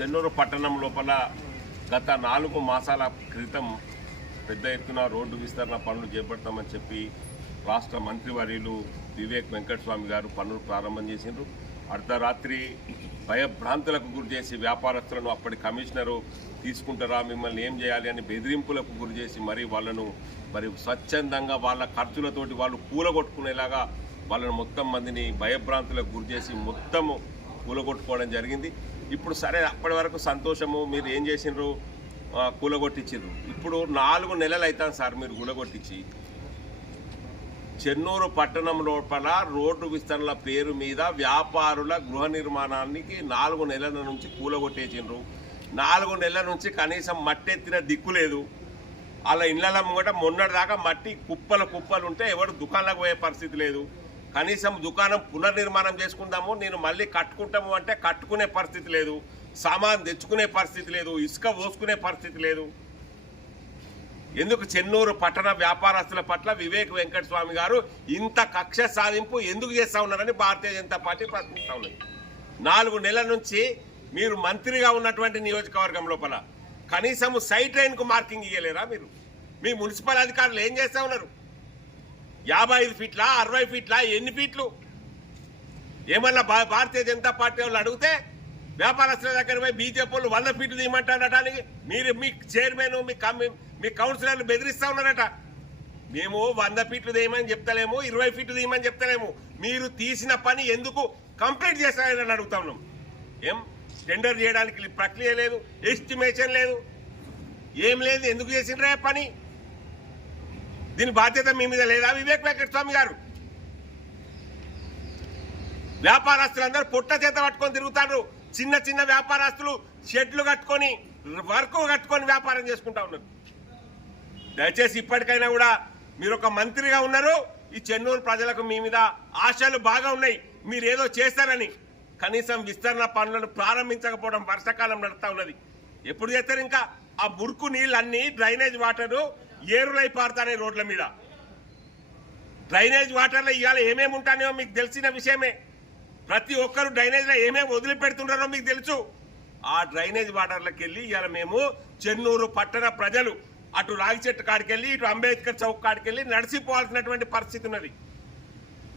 చెన్నూరు పట్టణం లోపల గత 4 మాసాల క్రితం పెద్ద ఎత్తున రోడ్డు విస్తరణ పనులు చేపడతామని చెప్పి రాష్ట్ర మంత్రివర్యులు వివేక్ వెంకటస్వామి గారు పనులు ప్రారంభం చేసిండ్రు. అర్ధరాత్రి భయభ్రాంతులకు గురి చేసి వ్యాపారస్తులను అప్పటి కమిషనరు తీసుకుంటారా మిమ్మల్ని ఏం చేయాలి అని బెదిరింపులకు గురి చేసి వాళ్ళను స్వచ్ఛందంగా వాళ్ళ ఖర్చులతోటి వాళ్ళు కూలగొట్టుకునేలాగా వాళ్ళను మొత్తం మందిని భయభ్రాంతులకు గురి చేసి మొత్తము కూలగొట్టుకోవడం జరిగింది. ఇప్పుడు సరే అప్పటి వరకు సంతోషము, మీరు ఏం చేసినారు, కూలగొట్టించారు. ఇప్పుడు 4 నెలలు అవుతాను సార్ మీరు కూలగొట్టించి. చెన్నూరు పట్టణం లోపల రోడ్డు విస్తరణల పేరు మీద వ్యాపారుల గృహ నిర్మాణానికి 4 నెలల నుంచి కూలగొట్టేసిండ్రు. 4 నెలల నుంచి కనీసం మట్టి ఎత్తిన దిక్కు లేదు. అలా ఇళ్ళ ముంగట మొన్నటిదాకా మట్టి కుప్పలు ఉంటే ఎవరు దుకాణాలకు పోయే పరిస్థితి లేదు. కనీసం దుకాణం పునర్నిర్మాణం చేసుకుందాము, నేను మళ్ళీ కట్టుకుంటాము అంటే కట్టుకునే పరిస్థితి లేదు. సామాన్ తెచ్చుకునే పరిస్థితి లేదు, ఇసుక పోసుకునే పరిస్థితి లేదు. ఎందుకు చెన్నూరు పట్టణ వ్యాపారస్తుల పట్ల వివేక్ వెంకటస్వామి గారు ఇంత కక్ష సాధింపు ఎందుకు చేస్తూ ఉన్నారని భారతీయ జనతా పార్టీ ప్రశ్నిస్తూ ఉన్నది. 4 నెలల నుంచి మీరు మంత్రిగా ఉన్నటువంటి నియోజకవర్గం లోపల కనీసం సైట్ లైన్కు మార్కింగ్ ఇవ్వలేరా? మీరు మీ మున్సిపల్ అధికారులు ఏం చేస్తూ ఉన్నారు? 55 ఫీట్లా, 60 ఫీట్లా, ఎన్ని ఫీట్లు? ఏమన్నా భారతీయ జనతా పార్టీ వాళ్ళు అడిగితే వ్యాపారస్తుల దగ్గర పోయి బీజేపీ వాళ్ళు 100 ఫీట్లు తీయమంటారనడానికి మీరు మీ చైర్మన్ మీ కౌన్సిలర్లు బెదిరిస్తూ ఉన్నారట. మేము 100 ఫీట్లు తీయమని చెప్తలేము, 20 ఫీట్లు తీయమని చెప్తలేము. మీరు తీసిన పని ఎందుకు కంప్లీట్ చేస్తారని అడుగుతా ఉన్నాం. ఏం టెండర్ చేయడానికి ప్రక్రియ లేదు, ఎస్టిమేషన్ లేదు, ఏం లేదు. ఎందుకు చేసిండ్రా పని? దీని బాధ్యత మీ మీద లేదా వివేక్ వెంకటస్వామి గారు? వ్యాపారస్తులందరూ పొట్ట చేత పట్టుకొని తిరుగుతారు. చిన్న వ్యాపారస్తులు షెడ్లు కట్టుకొని వర్క్ కట్టుకొని వ్యాపారం చేసుకుంటా ఉన్నారు. దయచేసి ఇప్పటికైనా కూడా మీరు ఒక మంత్రిగా ఉన్నారు. ఈ చెన్నూరు ప్రజలకు మీ మీద ఆశలు బాగా ఉన్నాయి, మీరు ఏదో చేస్తారని. కనీసం విస్తరణ పనులను ప్రారంభించకపోవడం వర్షాకాలం నడుస్తూ ఉన్నది. ఎప్పుడు చేస్తారు? ఇంకా ఆ మురుకు నీళ్ళన్నీ డ్రైనేజ్ వాటరు ఏరులై పారుతాయి రోడ్ల మీద. డ్రైనేజ్ వాటర్లో ఇవాళ ఏమేమి ఉంటాయో మీకు తెలిసిన విషయమే. ప్రతి ఒక్కరు డ్రైనేజ్లో ఏమేమి వదిలిపెడుతున్నారో మీకు తెలుసు. ఆ డ్రైనేజ్ వాటర్లకు వెళ్ళి ఇవాళ మేము చెన్నూరు పట్టణ ప్రజలు అటు రాగిచెట్టు కాడికెళ్ళి ఇటు అంబేద్కర్ చౌక్ కాడికెళ్ళి నడిచిపోవాల్సినటువంటి పరిస్థితి ఉన్నది.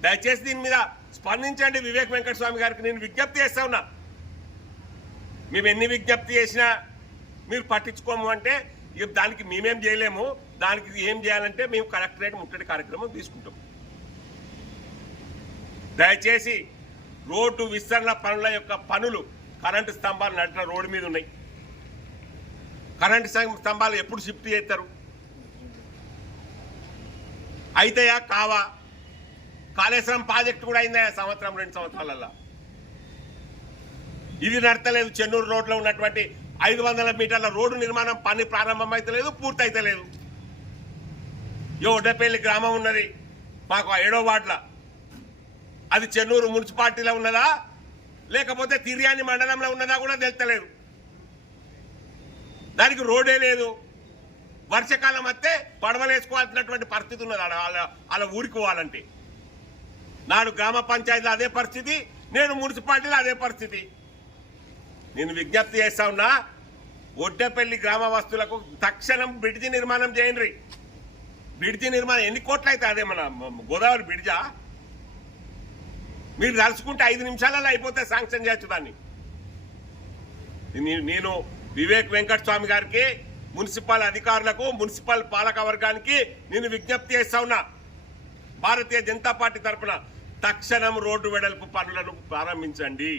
దయచేసి దీని మీద స్పందించండి. వివేక్ వెంకటస్వామి గారికి నేను విజ్ఞప్తి చేస్తా ఉన్నా. మేము ఎన్ని విజ్ఞప్తి చేసినా మీరు పట్టించుకోము అంటే ఇక దానికి మేమేం చేయలేము. దానికి ఏం చేయాలంటే మేము కలెక్టరేట్ ముట్టడి కార్యక్రమం తీసుకుంటాం. దయచేసి రోడ్డు విస్తరణ పనుల యొక్క పనులు, కరెంటు స్తంభాలు నడిచిన రోడ్డు మీద ఉన్నాయి. కరెంటు స్తంభాలు ఎప్పుడు షిఫ్ట్ చేస్తారు? అయితాయా కావా? కాళేశ్వరం ప్రాజెక్టు కూడా అయిందా సంవత్సరం 2 సంవత్సరాలలో? ఇది నడతలేదు. చెన్నూరు రోడ్లో ఉన్నటువంటి 500 మీటర్ల రోడ్డు నిర్మాణం పని ప్రారంభం అయితే లేదు, పూర్తయితే లేదు. ఒడ్డపల్లి గ్రామం ఉన్నది మాకు 7వ వార్డులో. అది చెన్నూరు మున్సిపాలిటీలో ఉన్నదా లేకపోతే తిర్యాని మండలంలో ఉన్నదా కూడా తెలుస్తలేదు. దానికి రోడ్డే లేదు. వర్షాకాలం వస్తే పడవలేసుకోవాల్సినటువంటి పరిస్థితి ఉన్నది. అలా ఊరికి పోవాలంటే నాడు గ్రామ పంచాయతీలో అదే పరిస్థితి, నేను మున్సిపాలిటీలో అదే పరిస్థితి. నేను విజ్ఞప్తి చేస్తా ఉన్నా, ఒడ్డపల్లి గ్రామవాసులకు తక్షణం బ్రిడ్జి నిర్మాణం చేయండి. బ్రిడ్జి నిర్మాణం ఎన్ని కోట్లు అయితే అదే మన గోదావరి బ్రిడ్జా? మీరు తలుచుకుంటే 5 నిమిషాలలో అయిపోతే శాంక్షన్ చేయొచ్చు దాన్ని. నేను వివేక్ వెంకటస్వామి గారికి, మున్సిపల్ అధికారులకు, మున్సిపల్ పాలక వర్గానికి నేను విజ్ఞప్తి చేస్తా ఉన్నా. భారతీయ జనతా పార్టీ తరఫున తక్షణం రోడ్డు వెడల్పు పనులను ప్రారంభించండి.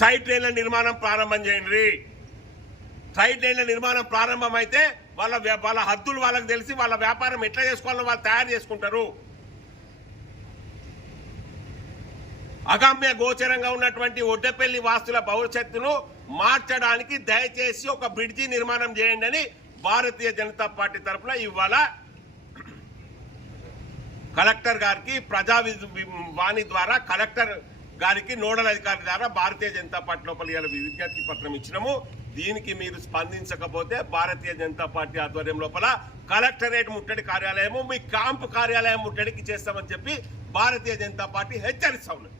సైట్ లైన్ల నిర్మాణం ప్రారంభం చేయండి. సైట్ లైన్ల నిర్మాణం ప్రారంభం అయితే వాళ్ళ హద్దులు వాళ్ళకి తెలిసి వాళ్ళ వ్యాపారం ఎట్లా చేసుకోవాలో వాళ్ళు తయారు చేసుకుంటారు. అగమ్య గోచరంగా ఉన్నటువంటి ఒడ్డపల్లి వాసుల భవిష్యత్తును మార్చడానికి దయచేసి ఒక బ్రిడ్జి నిర్మాణం చేయండి అని భారతీయ జనతా పార్టీ తరఫున ఇవాళ కలెక్టర్ గారికి ప్రజావాణి ద్వారా కలెక్టర్ గారికి నోడల్ అధికారి ద్వారా భారతీయ జనతా పార్టీ లోపల విజ్ఞప్తి పత్రం ఇచ్చినాము. దీనికి మీరు స్పందించకపోతే భారతీయ జనతా పార్టీ ఆధ్వర్యం లోపల కలెక్టరేట్ ముట్టడి కార్యాలయము, మీ క్యాంపు కార్యాలయం ముట్టడికి చేస్తామని చెప్పి భారతీయ జనతా పార్టీ హెచ్చరిస్తా ఉన్నది.